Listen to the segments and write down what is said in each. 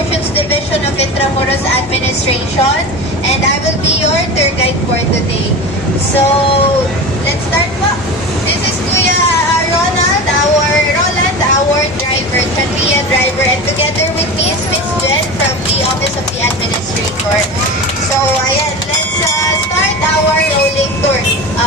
Promotions Division of Intramuros Administration, and I will be your tour guide for today. So, let's start po. This is Kuya Roland, our driver, Chanria driver, and together with me is Miss Jen from the Office of the Administrator. So, ayan, let's start our rolling tour.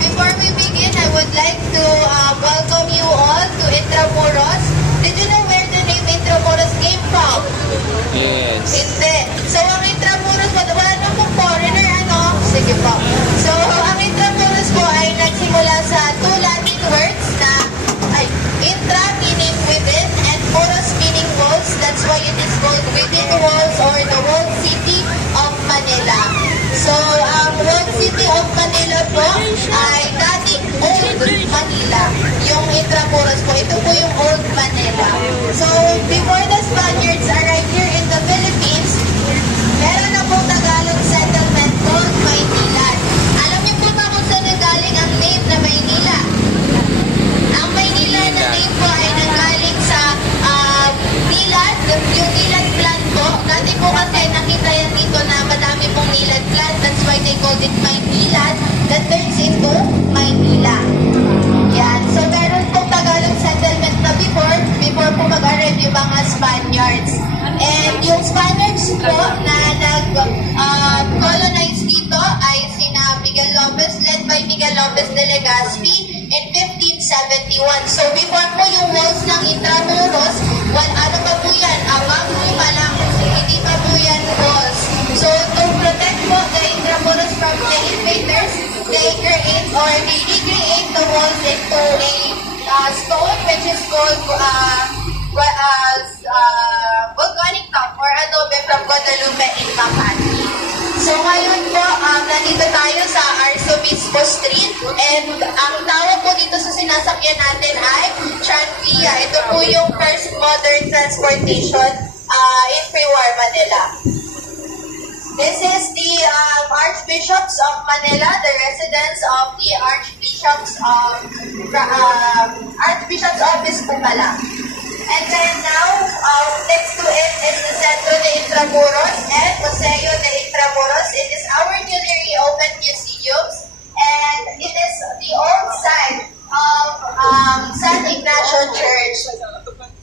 Before we begin, I would like to welcome you all to Intramuros. Did you know where the name Intramuros came from? Yes. Hindi. So, ang Intramuros, wala namang foreigner, ano? Sige po. So, ang Intramuros po ay nagsimula sa two Latin words na intra meaning within and muros meaning walls. That's why it is called within walls or the walled city of Manila. So, ang walled city of Manila po ay dating old Manila. Yung Intramuros po, ito po yung old Manila. So, before the Spaniards arrived here in the Philippines, meron na pong Tagalog settlement called Maynila. Alam niyo po ba kung saan nagaling ang name na Maynila? Ang Maynila na name po ay nagaling sa nilad, yung nilad plant po. Dati po kasi nakita yan dito na madami pong nilad plant. That's why they called it Maynilad. That turns into Maynila. Yan. So, meron pong Tagalog settlement na before po mag-arrive yung mga Spaniards. And yung Spaniards po na nag-colonize dito ay sina Miguel Lopez, led by Miguel Lopez de Legazpi in 1571. So, before po yung walls ng Intramuros, ano pa po yan? Abang luma lang. Hindi pa po yan walls. So, to protect po the Intramuros from the invaders, they recreate the walls into a stone which is called volcanic top or adobe from Guadalupe in Makati. So ngayon po, nandito tayo sa Arzobispo Street and ang tawag po dito sa sinasakyan natin ay Chanria. Ito po yung first modern transportation in pre-war Manila. This is the Archbishops of Manila, the residence of the Archbishops Office po pala. And then now, next to it is the Centro de Intramuros and Museo de Intramuros. It is our newly reopened museums and it is the old site of San Ignacio Church.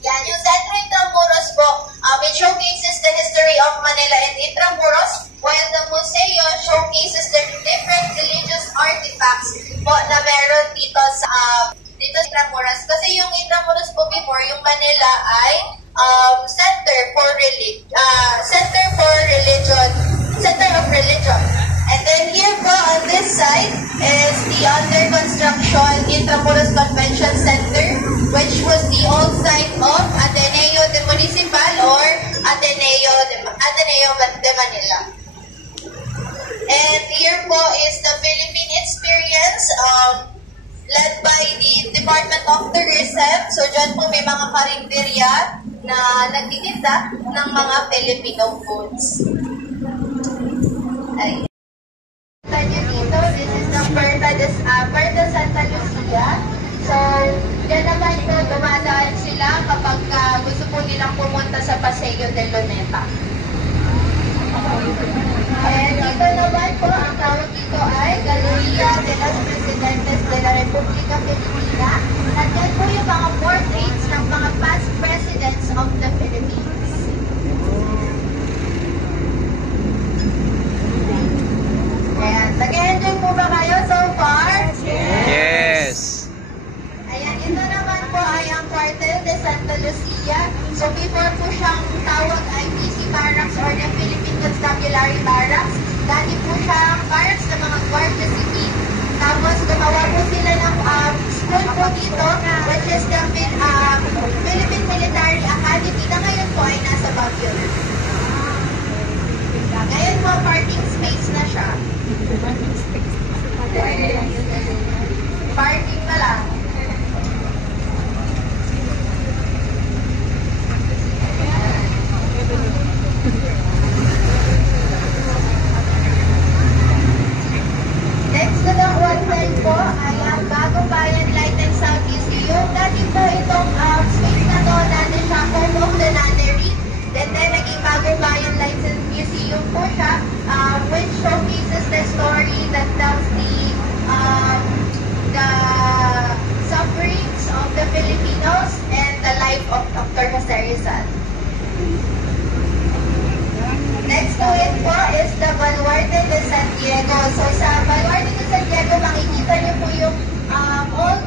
Yan, yung Centro Intramuros po, it showcases the history of Manila and Intramuros, while the Museo showcases the different religious artifacts po na meron dito sa Intramuros. Kasi yung Intramuros po before, yung Manila ay center of religion. And then here po on this side is the under construction Intramuros Convention Center, which was the old site of Ateneo de Municipal or Ateneo de Manila. And here po is the Philippine Experience, led by the Department of Tourism. So, dyan po may mga karinderya na nagtitinda ng mga Filipino foods. Ay. Dito, this is the Puerto Santa Lucia. So, dyan naman po dumadaan sila kapag gusto po nilang pumunta sa Paseo de Luneta. And dito naman po, ang tawag dito ay Galeria de los Presidentes de la República Filipina. At yan po yung mga portraits ng mga past presidents of the Philippines. Ayan, nag-enjoy po ba kayo so far? Yes! Ayan, ito naman po ay ang Cuartel de Santa Lucia. So before po siyang tawag ay PC Barracks or the Philippine Constabulary Barracks. Dati po siyang barracks ng mga Guardia Civil. Tapos gumawa po sila ng school po dito, which is the Philippine Military Academy na ngayon po ay nasa Baguio. Ngayon po, parking space na siya. Parking na lang. Next to the hotel po ay ang Bagong Bayan Light and Sound Museum. Dati po itong space Rizal. Next to it po is the Baluarte de San Diego. So sa Baluarte de San Diego, makikita niyo po yung old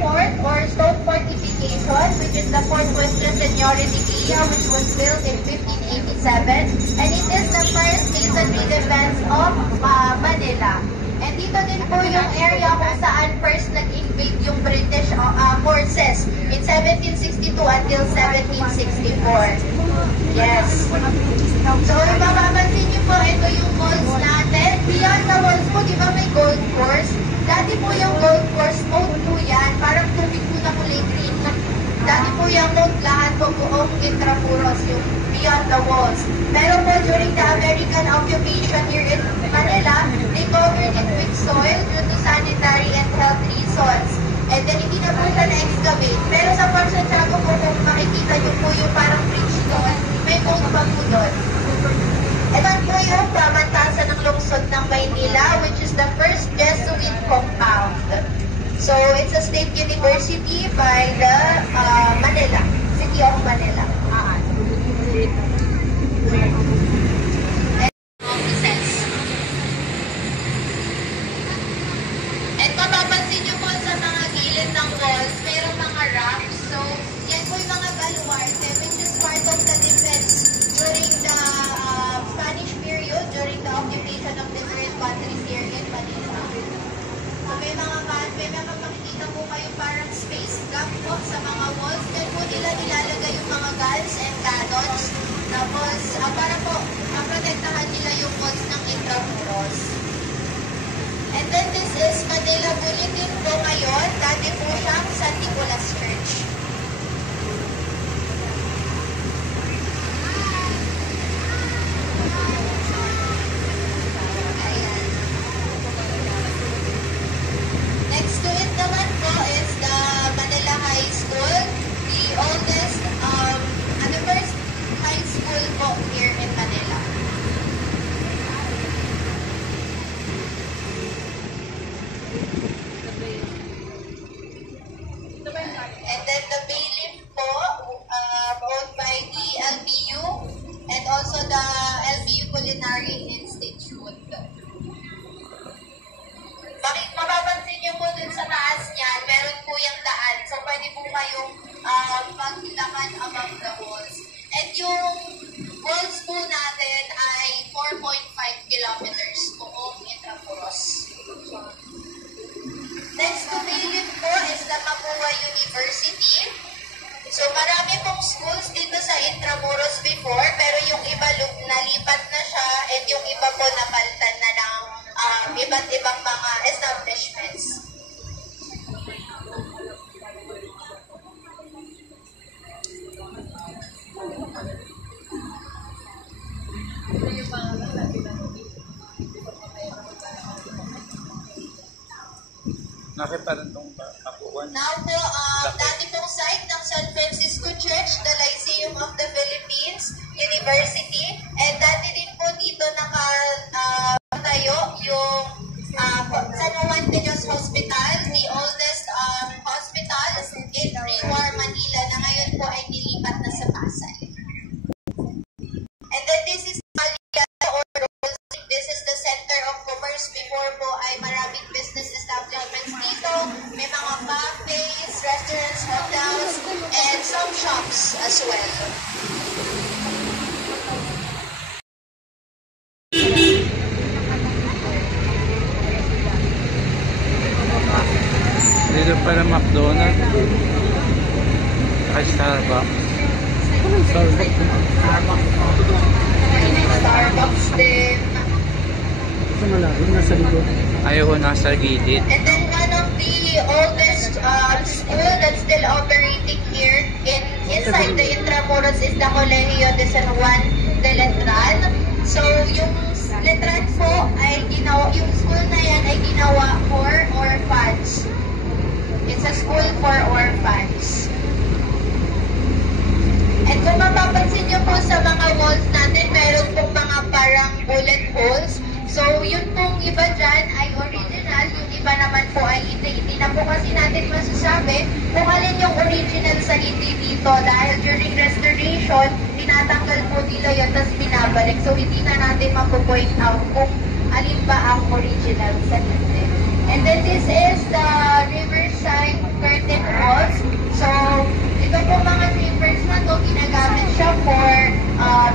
fort or stone fortification, which is the Fort Western Seniority Villa, which was built in 1587. And it is the first masonry defense of Manila. And dito din po yung area kung saan first nag-invade yung British forces in 1762 until 1764. Yes. So, kung mapapansin niyo po, ito yung malls natin. Beyond the walls po, di ba may golf course? Dati po yung golf course, mode po yan. Parang tubig po na kulay green. Dati po yung mode lahat po buong Intramuros, yung beyond the walls. Pero po, during the American occupation here in Manila, they covered it with soil due to sanitary and health reasons. And then, hindi na po siya na-excavate. Pero sa Fort Santiago po, kung makikita niyo po yung parang bridge doon, may mode pa po doon. Ito po yung pamantasan ng lungsod ng Maynila, which is the first Jesuit compound. So, it's a state university by the Manila, City of Manila. Offices. And mapapansin nyo po sa mga gilid ng walls, mayroong mga rocks. So, yan po yung mga baluarte, which is part of the defense during the Spanish period, during the occupation of different countries here in Manila. So, may mga makikita po kayo parang space gap po sa mga walls. Yan po nila nilalagay yung mga guns and cannons. Tapos, para po, maprotektahan nila yung walls ng Intramuros. And then this is Manila Bulletin po ngayon. Dati po siyang San Nicolas Church. Ayan. Next to it naman po is the Manila High School, the oldest and the first high school po here in Manila. And then the Bailiff po, owned by the LBU and also the LBU Culinary Institute. Bakit mapapansin niyo po dun sa taas niyan, meron po yung daan. So pwede po kayong maglakad above the walls. And yung walls po natin ay 4.5 kilometers buong Intramuros. Next to Bailiff po is the Mapua University. So marami pong schools dito sa Intramuros before, pero yung iba nalipat na siya and yung iba po napalitan na ng iba't ibang mga establishments. Nakita rin itong Mapuan. Now po, dati pong site ng San Francisco Church, the Lyceum of the Philippines University, and dati din po dito nakatayo yung San Juan de Dios Hospital, the oldest hospital in pre-war Manila na ngayon po ay nilipat na sa Pasay. And then this is this is the center of commerce. Before po ay maraming business establishments dito. May mga cafes, restaurants, hotels, and some shops as well. Dito pala McDonald's. Ay, Starbucks. Starbucks din. Sa malalim, nasa likod. Ayaw ko nasa gilid. And then one of the oldest school that's still operating here inside the Intramuros is the Colegio de San Juan de Letran. So yung Letran po ay yung school na yan ay ginawa for orphans. It's a school for orphans. And kung mapapansin nyo po sa mga walls natin, meron pong mga parang bullet holes. So, yun pong iba dyan ay original, yung iba naman po ay hindi na po kasi natin masasabi kung alin yung original sa hindi dito dahil during restoration, tinatanggal po nila yun tapos binabalik. So hindi na natin mapo-point out kung alin ba ang original sa hindi. And then this is the Riverside curtain walls. So ito po mga timbers na to, ginagamit siya for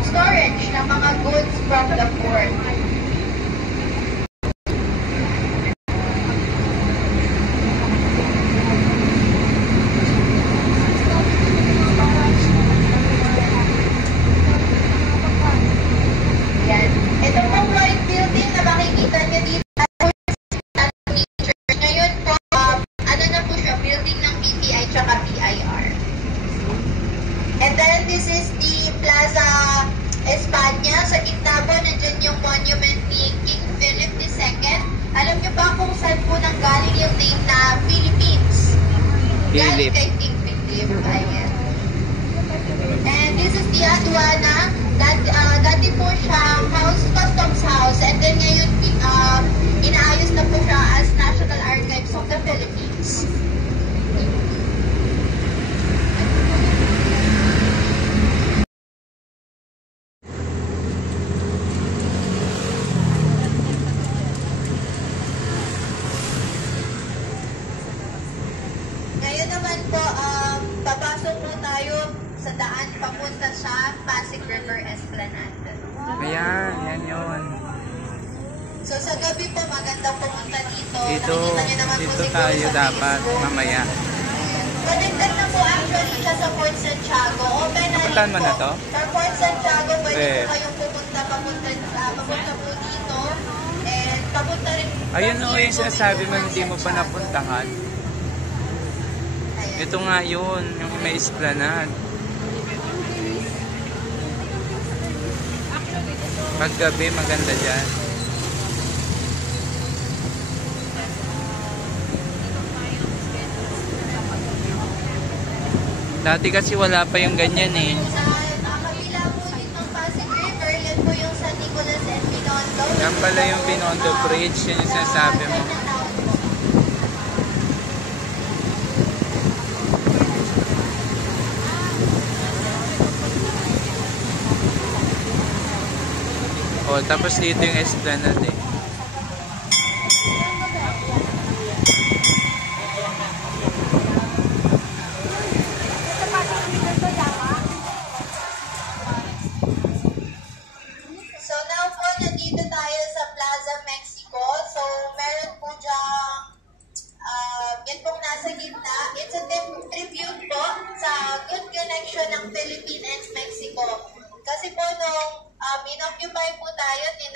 storage ng mga goods from the port. Yan. Ito pong white building na makikita niyo dito. Ngayon po, ano na po siya, building ng BPI tsaka PIR. And then this is the Plaza España. Sa gitna po, nandyan yung monument ni King Philip II. Alam niyo ba kung saan po nanggaling yung name na Philippines? Galing Philip. kay King Philip. Ayan. And this is the Aduana. Dati po siyang customs house. And then ngayon, inaayos na po siya as National Archives of the Philippines. Ngayon naman po, papasok po tayo sa daan papunta sa Pasig River Esplanade. Ayan, yan yun. So sa gabi po, magandang pumunta dito. Dito, Nakikita niyo naman po dito siguro tayo sa dapat Facebook. mamaya. Connected na po actually siya sa Fort Santiago. Open na rin Puntahan mo po. na to? Sa Fort Santiago, pwede Eh. po kayong papunta po dito. And papunta rin. Ayun o, yung sinasabi mo hindi mo pa napuntahan. Ayan. Ito nga yun, yung may esplanade. Paggabi, maganda dyan. Dati kasi wala pa yung ganyan eh. Sa kabila po yung ng Pasig River, yan po yung San Nicolas and Binondo. Yan pala yung Binondo Bridge, yun yung sinasabi mo. O, tapos dito yung esplanade eh. So now po, nandito tayo sa Plaza Mexico. So meron po diyang, yan pong nasa gitna. It's a tribute po sa good connection ng Philippines and Mexico. Kasi po nung in-occupy po tayo ni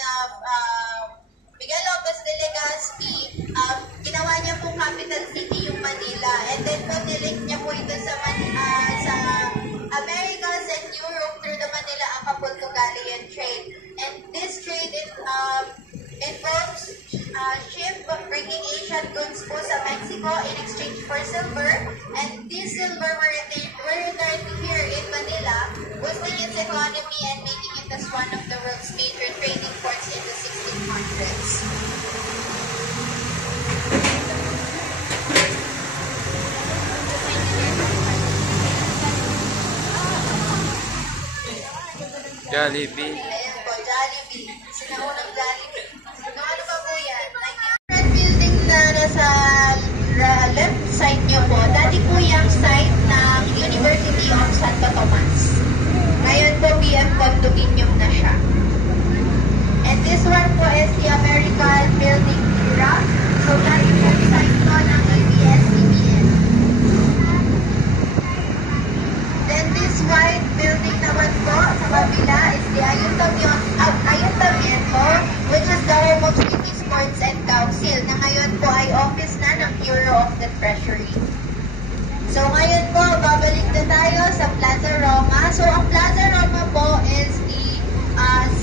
Miguel Lopez de Legazpi, ginawa niya pong capital city yung Manila. And then po, nilink niya po ito sa Americas and Europe through the Manila-Acapulco-Galilean trade. And this trade involves ship bringing Asian goods po sa Mexico in exchange for silver. And this silver were returned here in Manila, boosting its economy and making it as one of the world's major trading ports in the 1600s. Jollibee. Ayan po, Jollibee. Sinaunang Jollibee. Ano pa po yan? Red building na nasa left side nyo po, dati po yung site ng University of Santo Tomas. Ngayon po, BM condominium na siya. And this one po is the American Building Era. So, dati po site po ng ABS-CBN. Then this white building naman po sa kabila is the Ayuntamiento, which is the home of City Sports and Council, na ngayon po ay office na ng Bureau of the Treasury. So ngayon po, babalik na tayo sa Plaza Roma. So ang Plaza Roma po is the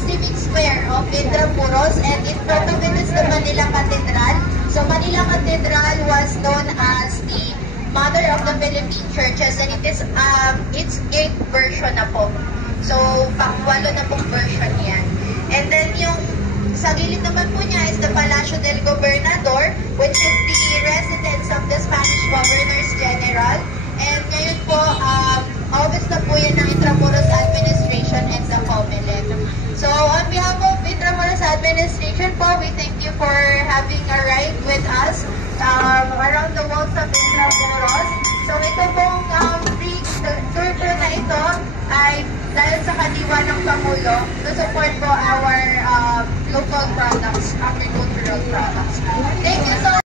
civic square of Intramuros, and in front of it is the Manila Cathedral. So Manila Cathedral was known as the Mother of the Philippine Churches, and it is its 8th version na po. So, pang-walo na pong version yan. And then yung sa gilid naman po niya is the Palacio del Gobernador, which is the residence of the Spanish Governors General. And ngayon po, office na po yan ng Intramuros Administration and the COMELEC. So, on behalf of Intramuros Administration po, we thank you for having a ride with us around the walls of Intramuros. So, ito pong free tour po na ito ay dahil sa kadiwa ng Pangulo to support po our local products, agricultural products. Thank you so much.